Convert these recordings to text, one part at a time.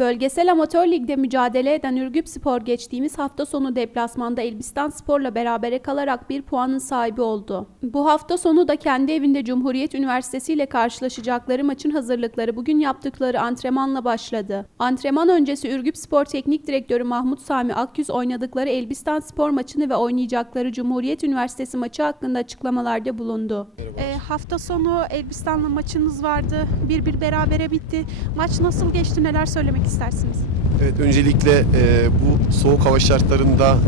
Bölgesel Amatör Lig'de mücadele eden Ürgüp Spor geçtiğimiz hafta sonu deplasmanda Elbistan Spor'la berabere kalarak bir puanın sahibi oldu. Bu hafta sonu da kendi evinde Cumhuriyet Üniversitesi ile karşılaşacakları maçın hazırlıkları bugün yaptıkları antrenmanla başladı. Antrenman öncesi Ürgüp Spor Teknik Direktörü Mahmut Sami Akyüz oynadıkları Elbistan Spor maçını ve oynayacakları Cumhuriyet Üniversitesi maçı hakkında açıklamalarda bulundu. E, hafta sonu Elbistan'la maçınız vardı. Bir bir berabere bitti. Maç nasıl geçti? Neler söylemek istersiniz? Evet öncelikle e, bu soğuk hava şartlarında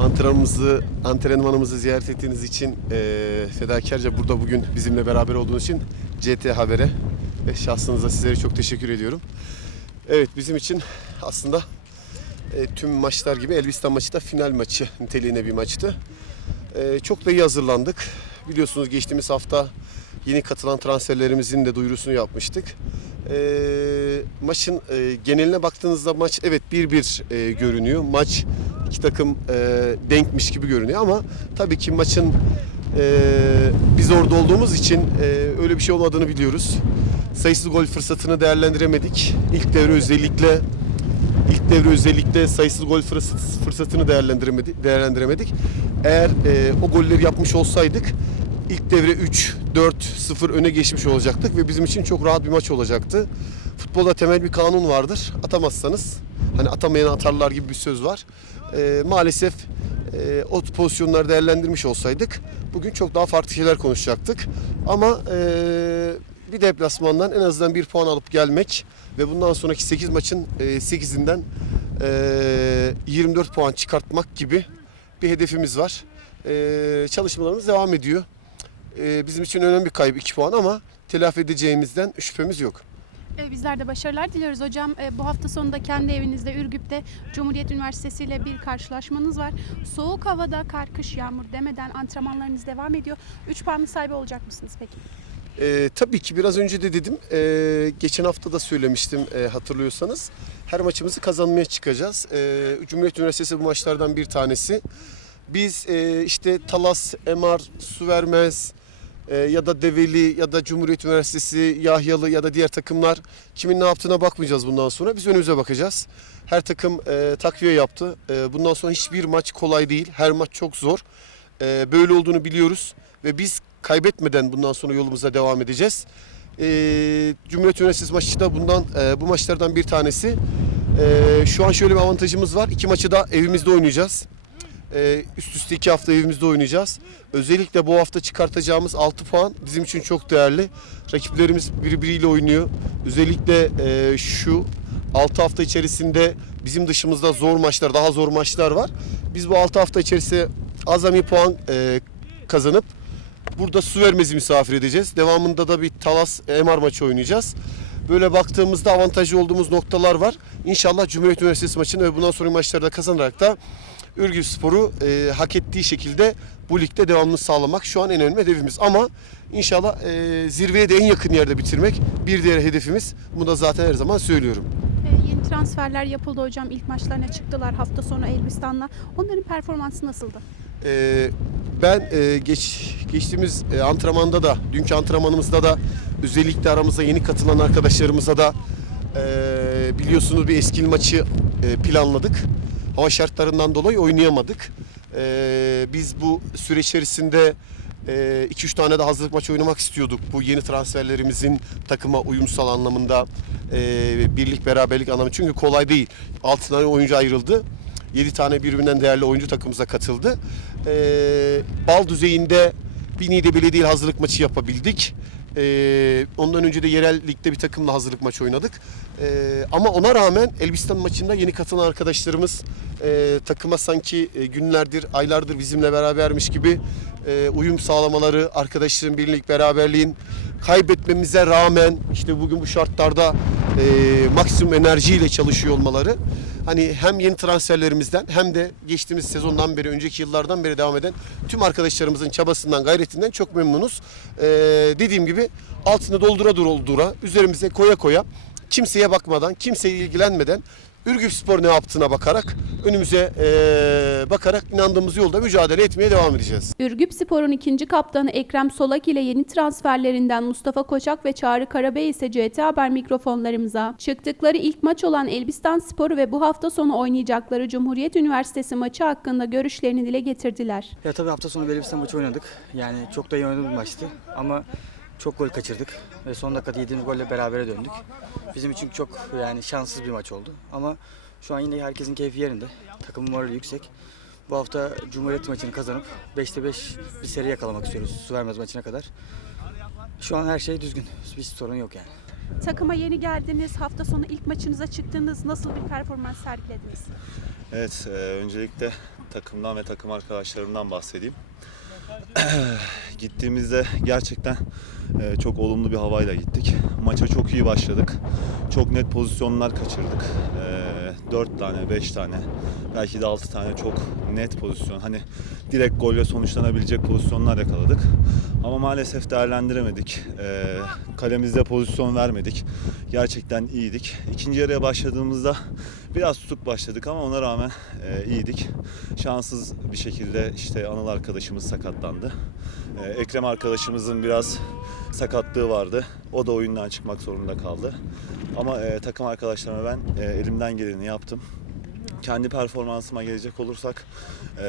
antrenmanımızı, antrenmanımızı ziyaret ettiğiniz için e, fedakarca burada bugün bizimle beraber olduğunuz için CT Haber'e ve şahsınıza sizlere çok teşekkür ediyorum. Evet bizim için aslında e, tüm maçlar gibi Elbistan maçı da final maçı niteliğine bir maçtı. E, çok da iyi hazırlandık. Biliyorsunuz geçtiğimiz hafta yeni katılan transferlerimizin de duyurusunu yapmıştık. E, maçın e, geneline baktığınızda maç evet 1-1 e, görünüyor. Maç iki takım e, denkmiş gibi görünüyor ama tabii ki maçın e, biz orada olduğumuz için e, öyle bir şey olmadığını biliyoruz. Sayısız gol fırsatını değerlendiremedik. İlk devre özellikle İlk devre özellikle sayısız gol fırsat- fırsatını değerlendiremedik. Eğer e, o golleri yapmış olsaydık ilk devre 3-4-0 öne geçmiş olacaktık ve bizim için çok rahat bir maç olacaktı. Futbolda temel bir kanun vardır. Atamazsanız hani atamayan atarlar gibi bir söz var. E, maalesef e, o pozisyonları değerlendirmiş olsaydık bugün çok daha farklı şeyler konuşacaktık. Ama e, bir deplasmandan en azından bir puan alıp gelmek ve bundan sonraki 8 maçın e, 8'inden e, 24 puan çıkartmak gibi bir hedefimiz var. E, çalışmalarımız devam ediyor. E, bizim için önemli bir kayıp 2 puan ama telafi edeceğimizden şüphemiz yok. E, bizler de başarılar diliyoruz hocam. E, bu hafta sonunda kendi evinizde Ürgüp'te Cumhuriyet Üniversitesi ile bir karşılaşmanız var. Soğuk havada kar, kış, yağmur demeden antrenmanlarınız devam ediyor. 3 puanın sahibi olacak mısınız peki? Ee, tabii ki biraz önce de dedim. Ee, geçen hafta da söylemiştim e, hatırlıyorsanız. Her maçımızı kazanmaya çıkacağız. Ee, Cumhuriyet Üniversitesi bu maçlardan bir tanesi. Biz e, işte Talas, Emar, Suvermez e, ya da Develi ya da Cumhuriyet Üniversitesi, Yahyalı ya da diğer takımlar kimin ne yaptığına bakmayacağız bundan sonra. Biz önümüze bakacağız. Her takım e, takviye yaptı. E, bundan sonra hiçbir maç kolay değil. Her maç çok zor. E, böyle olduğunu biliyoruz ve biz kaybetmeden bundan sonra yolumuza devam edeceğiz. Ee, Cumhuriyet Üniversitesi maçı da bundan e, bu maçlardan bir tanesi. Ee, şu an şöyle bir avantajımız var. İki maçı da evimizde oynayacağız. Ee, üst üste iki hafta evimizde oynayacağız. Özellikle bu hafta çıkartacağımız 6 puan bizim için çok değerli. Rakiplerimiz birbiriyle oynuyor. Özellikle e, şu 6 hafta içerisinde bizim dışımızda zor maçlar, daha zor maçlar var. Biz bu 6 hafta içerisinde azami puan e, kazanıp Burada su vermezi misafir edeceğiz. Devamında da bir Talas MR maçı oynayacağız. Böyle baktığımızda avantajlı olduğumuz noktalar var. İnşallah Cumhuriyet Üniversitesi maçını ve bundan sonraki maçları da kazanarak da Ürgüp Spor'u e, hak ettiği şekilde bu ligde devamını sağlamak şu an en önemli hedefimiz. Ama inşallah e, zirveye de en yakın yerde bitirmek bir diğer hedefimiz. Bunu da zaten her zaman söylüyorum. E, yeni transferler yapıldı hocam. İlk maçlarına çıktılar hafta sonu Elbistan'la. Onların performansı nasıldı? Ee, ben e, geç geçtiğimiz e, antrenmanda da, dünkü antrenmanımızda da özellikle aramıza yeni katılan arkadaşlarımıza da e, biliyorsunuz bir eskil maçı e, planladık. Hava şartlarından dolayı oynayamadık. E, biz bu süre içerisinde 2-3 tane de hazırlık maçı oynamak istiyorduk. Bu yeni transferlerimizin takıma uyumsal anlamında, e, birlik beraberlik anlamında. Çünkü kolay değil. 6 tane oyuncu ayrıldı. 7 tane birbirinden değerli oyuncu takımımıza katıldı. Ee, bal düzeyinde bir Niğde Belediye ile hazırlık maçı yapabildik. Ee, ondan önce de yerel ligde bir takımla hazırlık maçı oynadık. Ee, ama ona rağmen Elbistan maçında yeni katılan arkadaşlarımız e, takıma sanki e, günlerdir, aylardır bizimle berabermiş gibi e, uyum sağlamaları, arkadaşların birlik beraberliğin kaybetmemize rağmen işte bugün bu şartlarda e, maksimum enerjiyle çalışıyor olmaları hani hem yeni transferlerimizden hem de geçtiğimiz sezondan beri, önceki yıllardan beri devam eden tüm arkadaşlarımızın çabasından, gayretinden çok memnunuz. Ee, dediğim gibi altını doldura doldura, üzerimize koya koya kimseye bakmadan, kimseye ilgilenmeden Ürgüp Spor ne yaptığına bakarak önümüze eee, bakarak inandığımız yolda mücadele etmeye devam edeceğiz. Ürgüp Spor'un ikinci kaptanı Ekrem Solak ile yeni transferlerinden Mustafa Koçak ve Çağrı Karabey ise CT Haber mikrofonlarımıza çıktıkları ilk maç olan Elbistan Sporu ve bu hafta sonu oynayacakları Cumhuriyet Üniversitesi maçı hakkında görüşlerini dile getirdiler. Ya tabii hafta sonu Belibistan maçı oynadık. Yani çok da iyi oynadığımız bir maçtı. Ama çok gol kaçırdık ve son dakikada yediğimiz golle berabere döndük. Bizim için çok yani şanssız bir maç oldu. Ama şu an yine herkesin keyfi yerinde. Takımın morali yüksek. Bu hafta Cumhuriyet maçını kazanıp 5'te 5 bir seri yakalamak istiyoruz su vermez maçına kadar. Şu an her şey düzgün. Bir sorun yok yani. Takıma yeni geldiniz. Hafta sonu ilk maçınıza çıktınız. Nasıl bir performans sergilediniz? Evet, e, öncelikle takımdan ve takım arkadaşlarımdan bahsedeyim. Gittiğimizde gerçekten e, çok olumlu bir havayla gittik. Maça çok iyi başladık. Çok net pozisyonlar kaçırdık. E, 4 tane, 5 tane, belki de 6 tane çok net pozisyon. Hani direkt golle sonuçlanabilecek pozisyonlar yakaladık. Ama maalesef değerlendiremedik. E, kalemizde pozisyon vermedik. Gerçekten iyiydik. İkinci yarıya başladığımızda biraz tutuk başladık ama ona rağmen e, iyiydik. Şanssız bir şekilde işte Anıl arkadaşımız sakatlandı. E, Ekrem arkadaşımızın biraz sakatlığı vardı. O da oyundan çıkmak zorunda kaldı. Ama e, takım arkadaşlarıma ben e, elimden geleni yaptım. Kendi performansıma gelecek olursak e,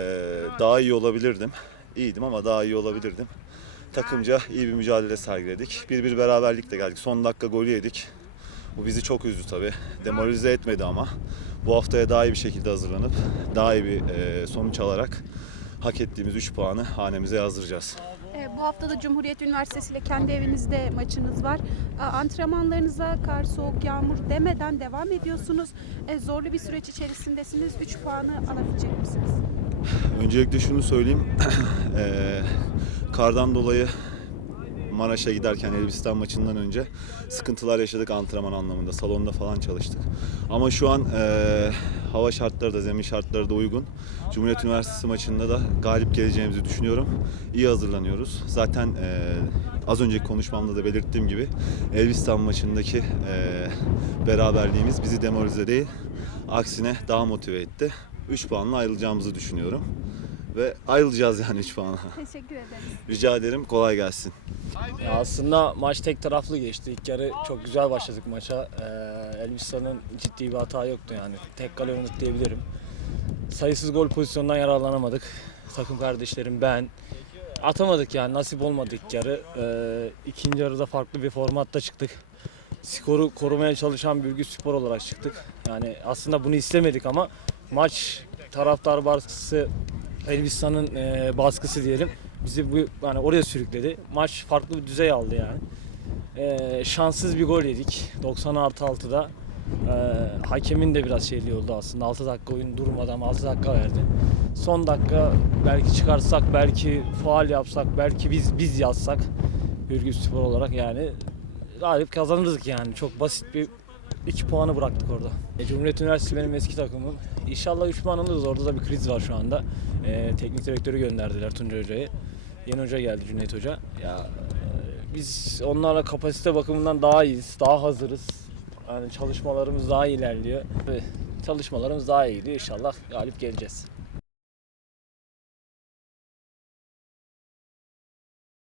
daha iyi olabilirdim. İyiydim ama daha iyi olabilirdim. Takımca iyi bir mücadele sergiledik. Bir bir beraberlikle geldik. Son dakika golü yedik. Bu bizi çok üzdü tabii. Demoralize etmedi ama bu haftaya daha iyi bir şekilde hazırlanıp daha iyi bir e, sonuç alarak hak ettiğimiz 3 puanı hanemize yazdıracağız. Ee, bu hafta da Cumhuriyet Üniversitesi ile kendi evinizde maçınız var. Ee, antrenmanlarınıza kar, soğuk, yağmur demeden devam ediyorsunuz. Ee, zorlu bir süreç içerisindesiniz. 3 puanı alabilecek misiniz? Öncelikle şunu söyleyeyim. Eee, kardan dolayı Maraş'a giderken Elbistan maçından önce sıkıntılar yaşadık antrenman anlamında. Salonda falan çalıştık. Ama şu an eee, hava şartları da zemin şartları da uygun. Cumhuriyet Üniversitesi maçında da galip geleceğimizi düşünüyorum. İyi hazırlanıyoruz. Zaten eee, az önceki konuşmamda da belirttiğim gibi Elbistan maçındaki eee, beraberliğimiz bizi demoralize değil, aksine daha motive etti. 3 puanla ayrılacağımızı düşünüyorum. Ve ayrılacağız yani 3 puanla. Teşekkür ederiz. Rica ederim kolay gelsin. Ya aslında maç tek taraflı geçti. İlk yarı çok güzel başladık maça. Ee, Elbistan'ın ciddi bir hata yoktu yani. Tek kale oynadık diyebilirim. Sayısız gol pozisyonundan yararlanamadık. Takım kardeşlerim ben. Atamadık yani nasip olmadı ilk yarı. Ee, ikinci yarıda farklı bir formatta çıktık. Skoru korumaya çalışan bir Ürgüp Spor olarak çıktık. Yani aslında bunu istemedik ama maç taraftar baskısı, Elbistan'ın e, baskısı diyelim bizi bu yani oraya sürükledi. Maç farklı bir düzey aldı yani. Ee, şanssız bir gol yedik 90 artı 6'da. Ee, hakemin de biraz şeyli oldu aslında. 6 dakika oyun durmadan 6 dakika verdi. Son dakika belki çıkarsak, belki faal yapsak, belki biz biz yazsak Ürgüp Spor olarak yani galip kazanırdık yani. Çok basit bir 2 puanı bıraktık orada. E, Cumhuriyet Üniversitesi benim eski takımım. İnşallah 3 puan alırız. Orada da bir kriz var şu anda. E, teknik direktörü gönderdiler Tuncay Hoca'yı. Yeni hoca geldi Cüneyt Hoca. Ya e, biz onlarla kapasite bakımından daha iyiyiz, daha hazırız. Yani çalışmalarımız daha ilerliyor. Çalışmalarımız daha iyi gidiyor. İnşallah galip geleceğiz.